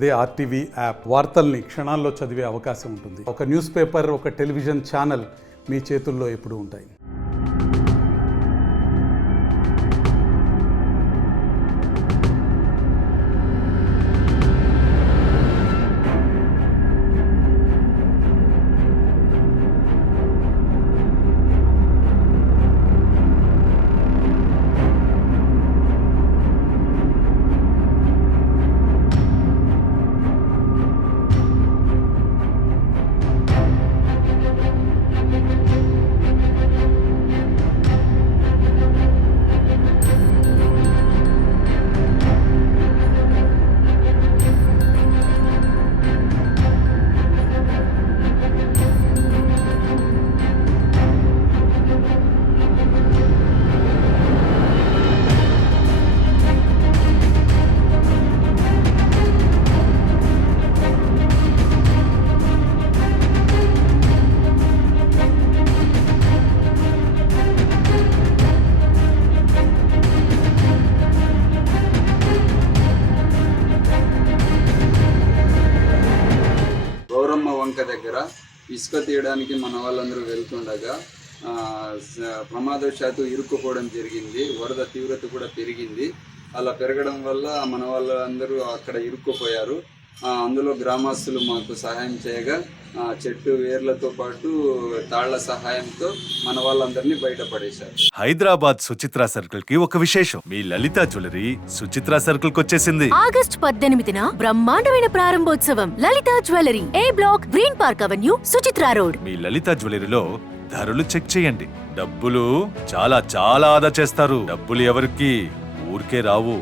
అదే RTV app వార్తల్ని క్షణాల్లో చదివే అవకాశం ఉంటుంది. ఒక న్యూస్ పేపర్, ఒక టెలివిజన్ ఛానల్ మీ చేతుల్లో ఎప్పుడూ ఉంటాయి. వంక దగ్గర ఇసుక తీయడానికి మన వాళ్ళందరూ వెళ్తుండగా ప్రమాదవశాత్తు ఇరుక్కుపోవడం జరిగింది. వరద తీవ్రత కూడా పెరిగింది. అలా పెరగడం వల్ల మన వాళ్ళందరూ అక్కడ ఇరుక్కుపోయారు. అందులో గ్రామస్తులు మాకు సహాయం చేయగా చెట్టు వేర్లతో పాటు తాళ్ల సహాయంతో మన వాళ్ళందరినీ బయటపడేశారు. హైదరాబాద్ సుచిత్రా సర్కిల్ కి ఒక విశేషం. మీ లలిత జ్యువెలరీ సుచిత్రా సర్కిల్ కి వచ్చేసింది. ఆగస్టు 18న బ్రహ్మాండమైన ప్రారంభోత్సవం. Lalitha jewellery, A block, green park avenue, Suchitra road. మీ లలిత జ్యువెలరీలో ధరలు చెక్ చేయండి. డబ్బులు చాలా చాలా ఆదా చేస్తారు. డబ్బులు ఎవరికి ఊరికే రావు.